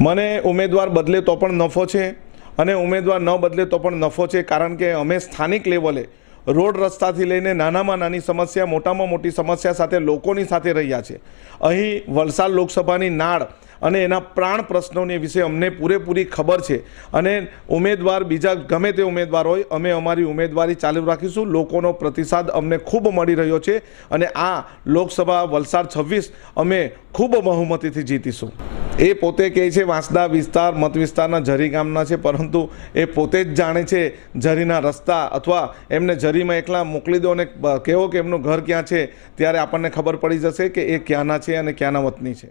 મને ઉમેદવાર બદલે તો પણ નફો છે અને ઉમેદવાર ન બદલે તો પણ નફો છે, કારણ કે અમે સ્થાનિક લેવલે રોડ રસ્તાથી લઈને નાનામાં નાની સમસ્યા, મોટામાં મોટી સમસ્યા સાથે લોકોની સાથે રહ્યા છે। અહીં વલસાડ લોકસભાની નાળ અને એના પ્રાણ પ્રશ્નોની વિશે અમને પૂરેપૂરી ખબર છે અને ઉમેદવાર બીજા ગમે તે ઉમેદવાર હોય, અમે અમારી ઉમેદવારી ચાલુ રાખીશું। લોકોનો પ્રતિસાદ અમને ખૂબ મળી રહ્યો છે અને આ લોકસભા વલસાડ 26 અમે ખૂબ બહુમતીથી જીતીશું। એ પોતે કહે છે વાંસદા વિસ્તાર મત વિસ્તારના ઝરી ગામના છે, પરંતુ એ પોતે જ જાણે છે ઝરીના રસ્તા, અથવા એમને ઝરીમાં એકલા મોકલી દો અને કહેવો કે એમનું ઘર ક્યાં છે, ત્યારે આપણને ખબર પડી જશે કે એ ક્યાંના છે અને ક્યાંના વતની છે।